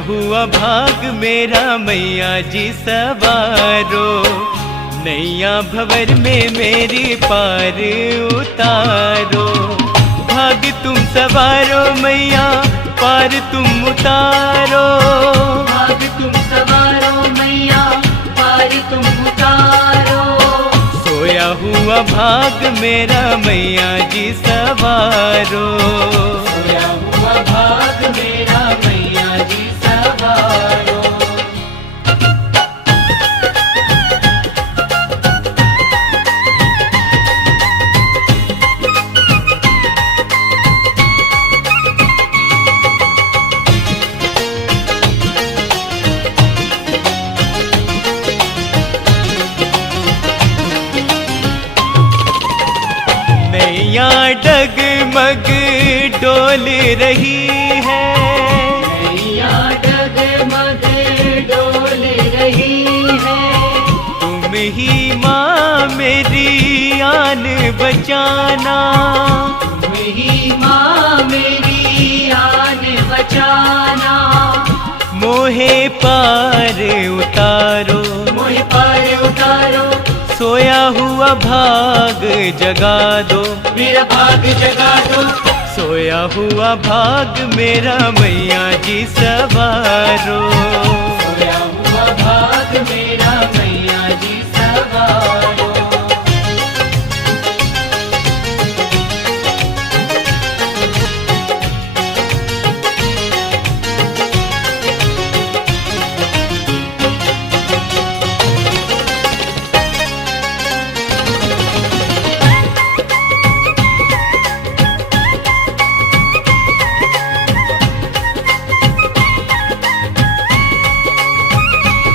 हुआ भाग मेरा मैया जी सवारो, नैया भंवर में मेरी पार उतारो। भाग तुम सवारो मैया पार तुम उतारो, भाग तुम सवारो मैया पार तुम उतारो। सोया हुआ भाग मेरा मैया जी सवारो, सोया हुआ भाग मेरा मैया जी सवारो। नैया डगमग डोल रही है, नैया डगमग डोल रही है। तुम ही माँ मेरी आन बचाना, तुम ही माँ मेरी आन बचाना। मोहे पार उतारो, मोहे पार उतारो। सोया हुआ भाग जगा दो, मेरा भाग जगा दो। सोया हुआ भाग मेरा मैया जी सवारो, सोया हुआ भाग मेरा मैया जी सवारो।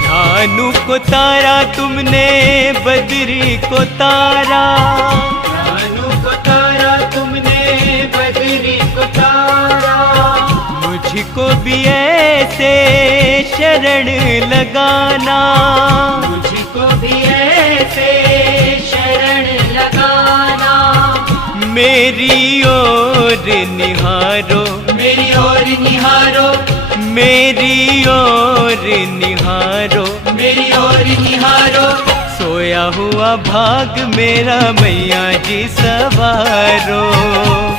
भानु को तारा तुमने बदरी को तारा, भानु को तारा तुमने बदरी को तारा। मुझको भी ऐसे शरण लगाना, मुझको भी ऐसे शरण लगाना। मेरी ओर निहारो, मेरी ओर निहारो। मेरी ओर निहारो, मेरी ओर निहारो। सोया हुआ भाग मेरा मैया जी सवारो,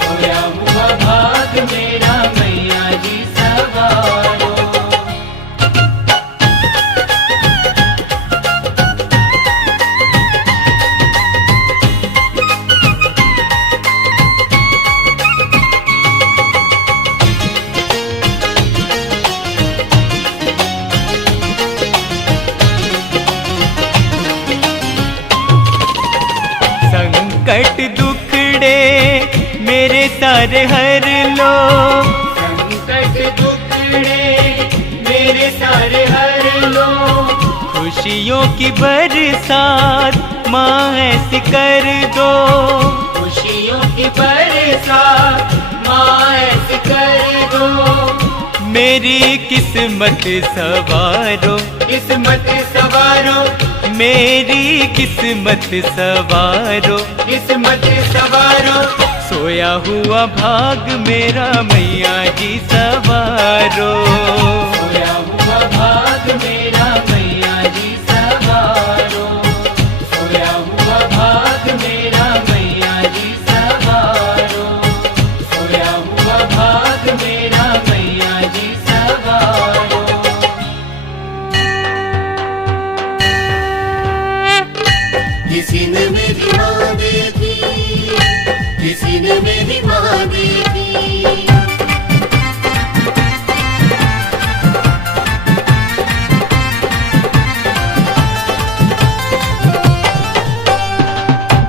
सोया हुआ भाग मेरा मैया जी सवारो। संकट दुखड़े मेरे सारे हर लो, संकट दुखड़े मेरे सारे हर लो। खुशियों की बरसात माँ ऐसी कर दो, खुशियों की बरसात माँ ऐसी कर दो। मेरी किस्मत सवारो, किस्मत सवारो। मेरी किस्मत सवारो, किस्मत सवारो। सोया हुआ भाग मेरा मैया जी सवारो, सोया हुआ भाग मेरा मैया जी सवारो। सोया हुआ भाग मेरा मैया जी सवारो। सोया हुआ भाग मेरा मैया जी सवारो। किसी ने मेरी माँ देखी, किसी ने मेरी माँ देखी।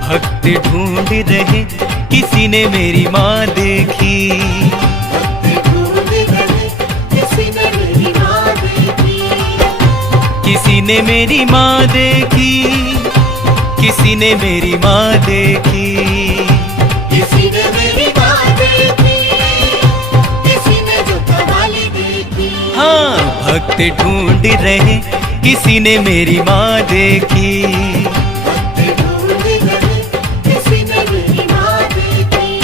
भक्त ढूंढ रहे किसी ने मेरी माँ देखी, भक्त ढूंढ रहे किसी ने मेरी माँ देखी। किसी ने मेरी माँ देखी, किसी ने मेरी माँ देखी। किसी ने मेरी माँ देखी, किसी ने जो कवाली देखी। हाँ भक्त ढूंढ रहे किसी ने मेरी माँ देखी, भक्त ढूंढ रहे किसी ने मेरी माँ देखी।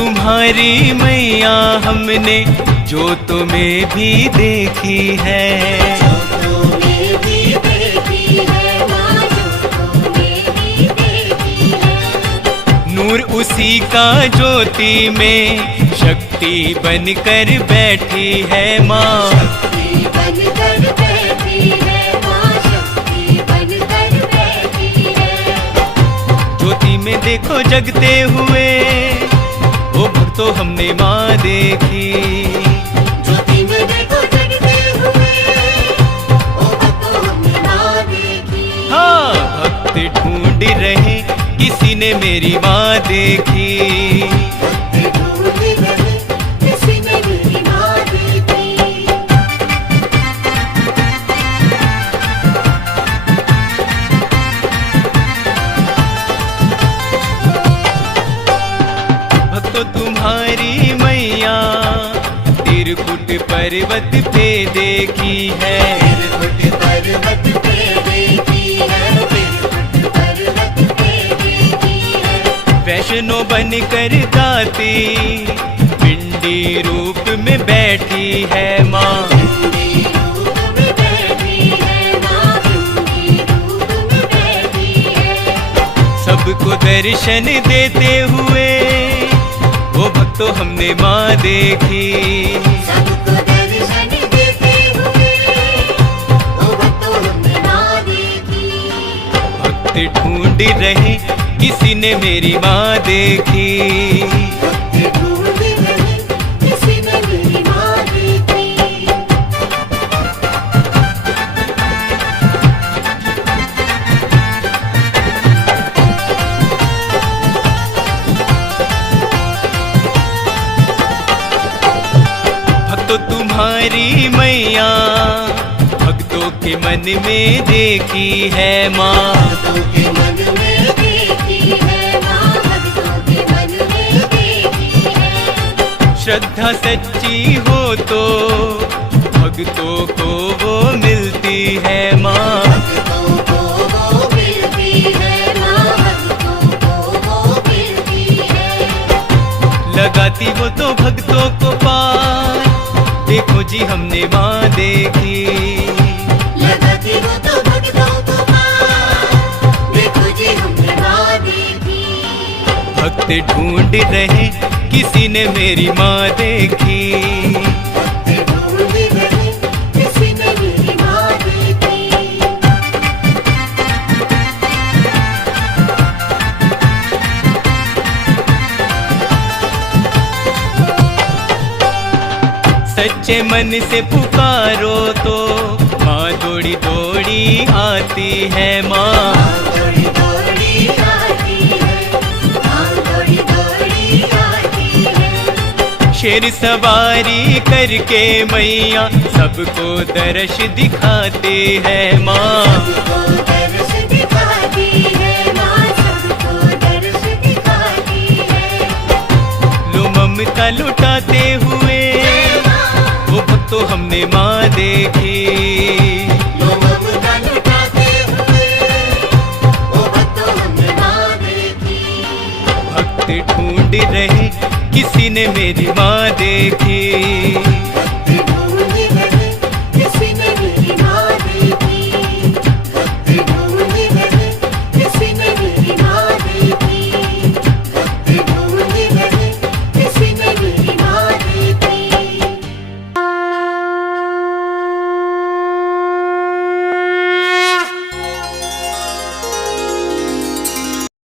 तुम्हारी मैया हमने जो तुम्हें भी देखी है। जो तूने भी देखी है माँ, जो तूने भी देखी है। नूर उसी का ज्योति में शक्ति बनकर बैठी है माँ। शक्ति बनकर बैठी है माँ, शक्ति बनकर बैठी है। ज्योति में देखो जगते हुए वो भक्तों हमने माँ देखी। ज्योति में देखो जगते हुए ओ भक्तों हमने माँ देखी। हाँ, भक्त ढूंढ रहे किसी ने मेरी माँ देखी। भक्त ढूंढ रहे किसी ने मेरी माँ देखी। भक्तों तुम्हारी मैया तिरकुट पर्वत पे देखी है। तिरकुट पर्वत पे देखी है, तिरकुट पर्वत पे देखी है। वैष्णो बनकर गाती पिंडी रूप में बैठी है माँ। पिंडी रूप में बैठी है माँ, पिंडी रूप में बैठी है। सबको दर्शन देते हुए वो भक्तों हमने माँ देखी। सबको दर्शन देते हुए ओ भक्तों हमने माँ देखी। भक्त ढूंढ रहे किसी ने मेरी माँ देखी। भक्त ढूंढ रहे किसी ने मेरी माँ देखी। भक्तों तुम्हारी मैया भक्तों के मन में देखी है माँ। भक्तों के मन में देखी है माँ, भक्तों के मन में देखी है। श्रद्धा सच्ची हो तो भक्तों को वो मिलती है माँ। भक्तों को वो मिलती है माँ, भक्तों को वो मिलती है। लगाती वो तो भक्तों को पार, देखो जी हमने माँ देखी। लगाती वो तो भक्तों को पार, देखो जी हमने माँ देखी। भक्त ढूंढ रहे किसी ने मेरी माँ देखी। भक्त ढूंढ रहे किसी ने मेरी माँ देखी। सच्चे मन से पुकारो तो माँ दौड़ी दौड़ी आती है माँ। दौड़ी दौड़ी आती है माँ, दौड़ी दौड़ी आती है। शेर सवारी करके मैया सबको दर्श दिखाते हैं माँ। सबको दर्श दिखाती है माँ, सबको दर्श दिखाती है। लो ममता लुटाते हुए वो भक्तों हमने माँ देखी। लो ममता लुटाते हुए ओ भक्तों हमने माँ देखी। भक्त ढूंढ रहे किसी ने मेरी माँ देखी।